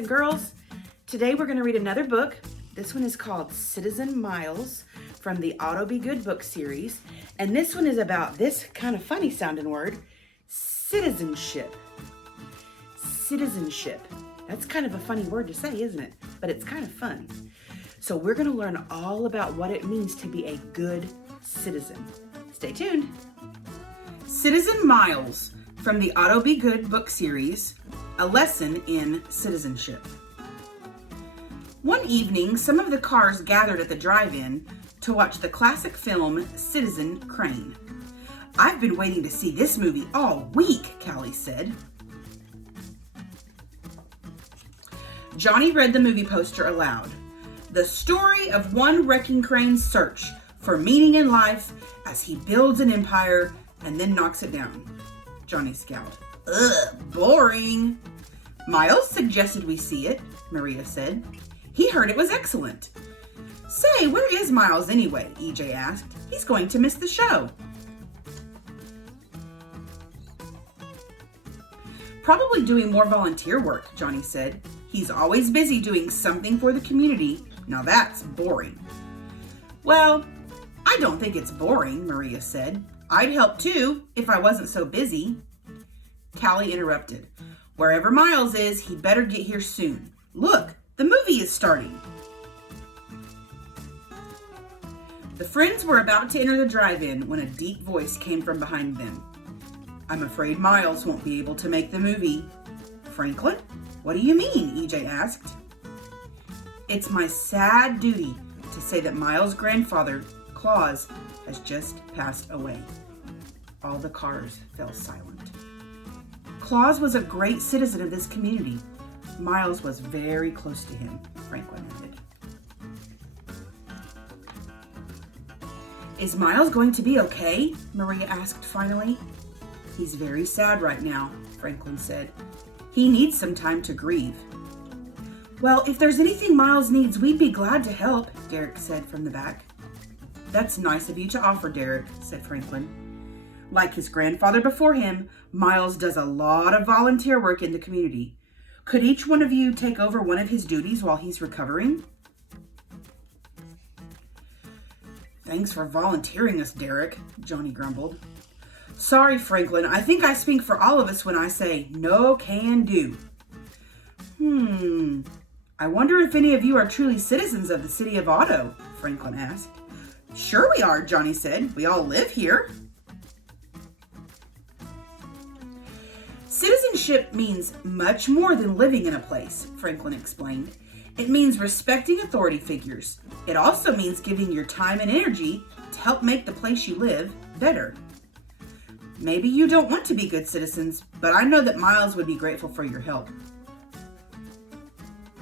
and girls. Today we're going to read another book. This one is called Citizen Miles from the Auto Be Good book series. And this one is about this kind of funny sounding word, citizenship. Citizenship. That's kind of a funny word to say, isn't it? But it's kind of fun. So we're going to learn all about what it means to be a good citizen. Stay tuned. Citizen Miles from the Auto Be Good book series, a lesson in citizenship. One evening, some of the cars gathered at the drive-in to watch the classic film Citizen Crane. "I've been waiting to see this movie all week," Callie said. Johnny read the movie poster aloud. The story of one wrecking crane's search for meaning in life as he builds an empire and then knocks it down. Johnny scowled. "Ugh, boring." "Miles suggested we see it," Maria said. "He heard it was excellent." "Say, where is Miles anyway?" EJ asked. "He's going to miss the show." "Probably doing more volunteer work," Johnny said. "He's always busy doing something for the community. Now that's boring." "Well, I don't think it's boring," Maria said. "I'd help too if I wasn't so busy." Callie interrupted. "Wherever Miles is, he'd better get here soon. Look, the movie is starting." The friends were about to enter the drive-in when a deep voice came from behind them. "I'm afraid Miles won't be able to make the movie." "Franklin? What do you mean?" EJ asked. "It's my sad duty to say that Miles' grandfather, Claus, has just passed away." All the cars fell silent. "Claus was a great citizen of this community. Miles was very close to him," Franklin added. "Is Miles going to be okay?" Maria asked finally. "He's very sad right now," Franklin said. "He needs some time to grieve." "Well, if there's anything Miles needs, we'd be glad to help," Derek said from the back. "That's nice of you to offer, Derek," said Franklin. Like his grandfather before him, Miles does a lot of volunteer work in the community. Could each one of you take over one of his duties while he's recovering? "Thanks for volunteering us, Derek," Johnny grumbled. "Sorry, Franklin. I think I speak for all of us when I say no can do." I wonder if any of you are truly citizens of the city of Otto," Franklin asked. "Sure we are," Johnny said. "We all live here." "Citizenship means much more than living in a place," Franklin explained. "It means respecting authority figures. It also means giving your time and energy to help make the place you live better. Maybe you don't want to be good citizens, but I know that Miles would be grateful for your help."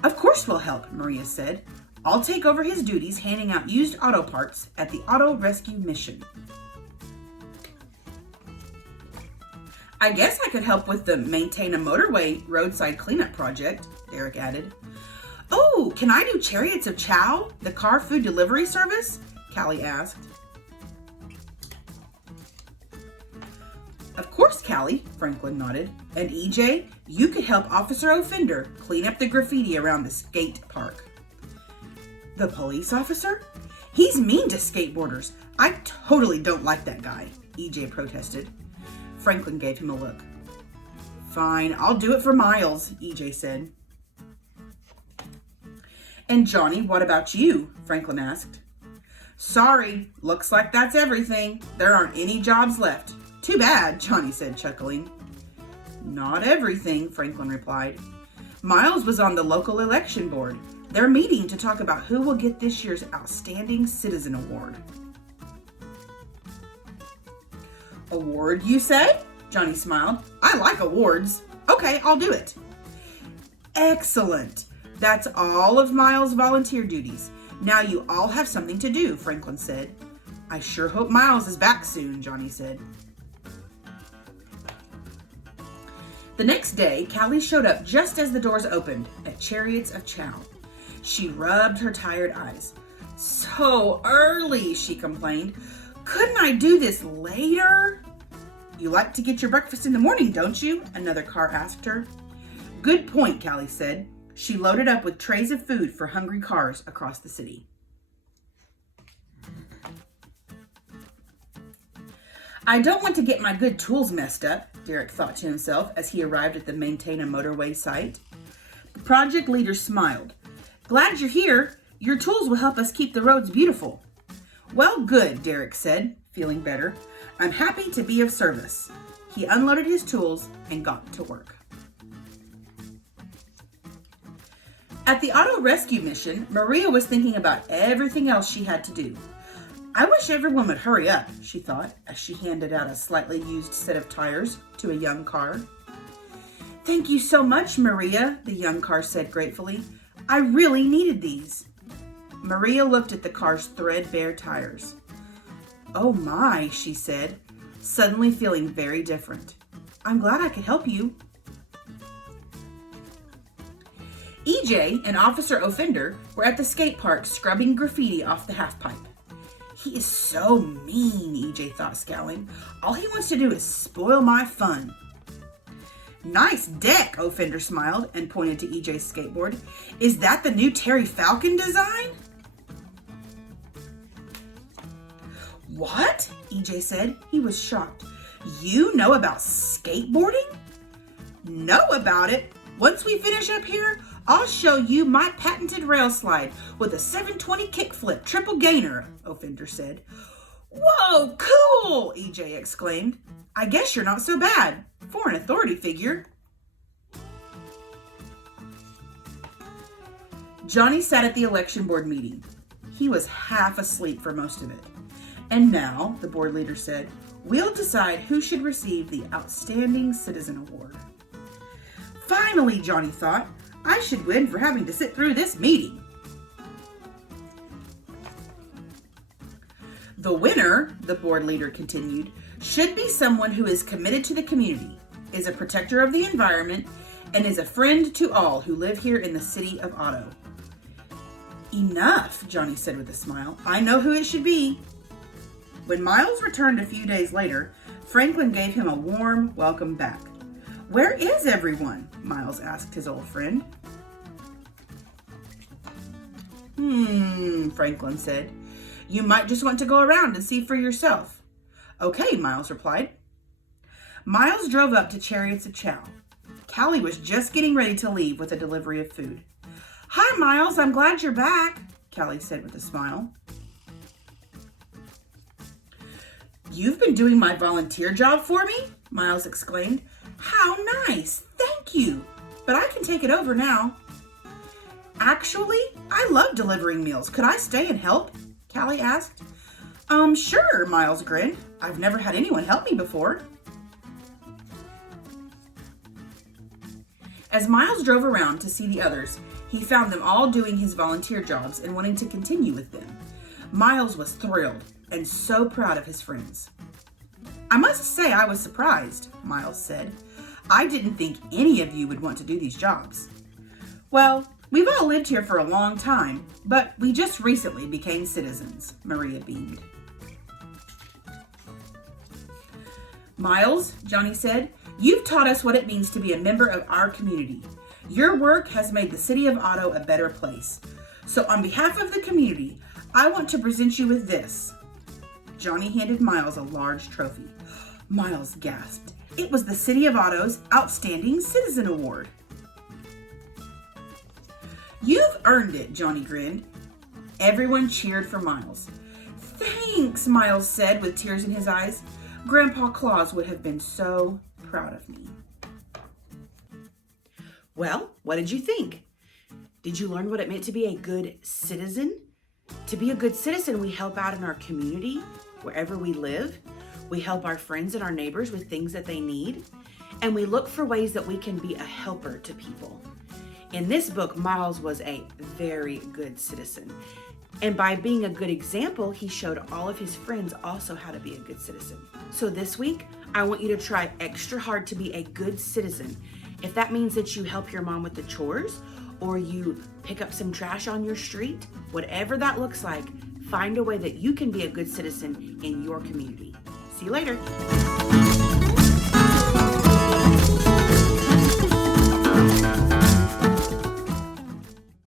"Of course we'll help," Maria said. "I'll take over his duties handing out used auto parts at the auto rescue mission." "I guess I could help with the maintain a motorway roadside cleanup project," Derek added. "Oh, can I do Chariots of Chow, the car food delivery service?" Callie asked. "Of course, Callie," Franklin nodded. "And EJ, you could help Officer Offender clean up the graffiti around the skate park." "The police officer? He's mean to skateboarders. I totally don't like that guy," EJ protested. Franklin gave him a look. "Fine, I'll do it for Miles," EJ said. "And Johnny, what about you?" Franklin asked. "Sorry, looks like that's everything. There aren't any jobs left. Too bad," Johnny said, chuckling. "Not everything," Franklin replied. "Miles was on the local election board. They're meeting to talk about who will get this year's Outstanding Citizen Award." "Award, you say?" Johnny smiled. "I like awards. Okay, I'll do it." "Excellent. That's all of Miles' volunteer duties. Now you all have something to do," Franklin said. "I sure hope Miles is back soon," Johnny said. The next day, Callie showed up just as the doors opened at Chariots of Chow. She rubbed her tired eyes. "So early," she complained. "Couldn't I do this later?" "You like to get your breakfast in the morning, don't you?" another car asked her. "Good point," Callie said. She loaded up with trays of food for hungry cars across the city. I don't want to get my good tools messed up, Derek thought to himself as he arrived at the Maintain a Motorway site. The project leader smiled. Glad you're here. Your tools will help us keep the roads beautiful. Well, good, Derek said, feeling better. I'm happy to be of service. He unloaded his tools and got to work. At the auto rescue mission, Maria was thinking about everything else she had to do. I wish everyone would hurry up, she thought, as she handed out a slightly used set of tires to a young car. Thank you so much, Maria, the young car said gratefully. I really needed these. Maria looked at the car's threadbare tires. Oh my, she said, suddenly feeling very different. I'm glad I could help you. EJ and Officer Offender were at the skate park scrubbing graffiti off the halfpipe. He is so mean, EJ thought, scowling. All he wants to do is spoil my fun. Nice deck, Offender smiled and pointed to EJ's skateboard. Is that the new Terry Falcon design? What? EJ said. He was shocked. You know about skateboarding? Know about it? Once we finish up here, I'll show you my patented rail slide with a 720 kickflip triple gainer, Offender said. Whoa, cool, EJ exclaimed. I guess you're not so bad for an authority figure. Johnny sat at the election board meeting. He was half asleep for most of it. And now, the board leader said, we'll decide who should receive the Outstanding Citizen Award. Finally, Johnny thought, I should win for having to sit through this meeting. The winner, the board leader continued, should be someone who is committed to the community, is a protector of the environment, and is a friend to all who live here in the city of Otto. Enough, Johnny said with a smile. I know who it should be. When Miles returned a few days later, Franklin gave him a warm welcome back. Where is everyone? Miles asked his old friend. Franklin said. You might just want to go around and see for yourself. Okay, Miles replied. Miles drove up to Chariots of Chow. Callie was just getting ready to leave with a delivery of food. Hi, Miles, I'm glad you're back, Callie said with a smile. You've been doing my volunteer job for me? Miles exclaimed. How nice, thank you, but I can take it over now. Actually, I love delivering meals. Could I stay and help? Callie asked. Sure, Miles grinned. I've never had anyone help me before. As Miles drove around to see the others, he found them all doing his volunteer jobs and wanting to continue with them. Miles was thrilled and so proud of his friends. I must say I was surprised, Miles said. I didn't think any of you would want to do these jobs. Well, we've all lived here for a long time, but we just recently became citizens, Maria beamed. Miles, Johnny said, you've taught us what it means to be a member of our community. Your work has made the city of Otto a better place. So on behalf of the community, I want to present you with this. Johnny handed Miles a large trophy. Miles gasped. It was the City of Otto's Outstanding Citizen Award. You've earned it, Johnny grinned. Everyone cheered for Miles. Thanks, Miles said with tears in his eyes. Grandpa Claus would have been so proud of me. Well, what did you think? Did you learn what it meant to be a good citizen? To be a good citizen, we help out in our community, wherever we live. We help our friends and our neighbors with things that they need. And we look for ways that we can be a helper to people. In this book, Miles was a very good citizen. And by being a good example, he showed all of his friends also how to be a good citizen. So this week, I want you to try extra hard to be a good citizen. If that means that you help your mom with the chores, or you pick up some trash on your street, whatever that looks like, find a way that you can be a good citizen in your community. See you later.